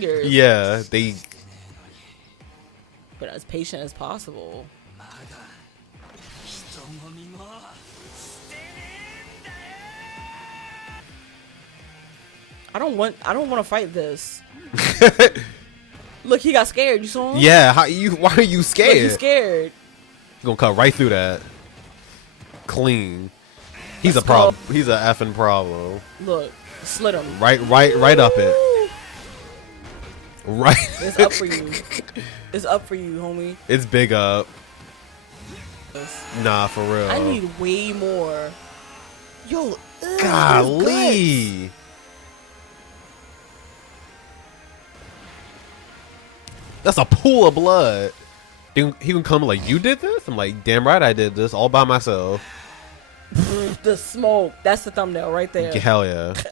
fingers. Yeah, they. But as patient as possible. I don't want to fight this. Look, he got scared. You saw him? Yeah, why are you scared? Look, he's scared. Gonna cut right through that. Clean. He's a problem. He's a effing problem. Look, slit him. Right up it. Right. It's up for you. It's up for you, homie. It's big up. Nah, for real. I need way more. Yo, golly. That's a pool of blood. He can come like, you did this? I'm like, damn right I did this all by myself. The smoke. That's the thumbnail right there. Hell yeah.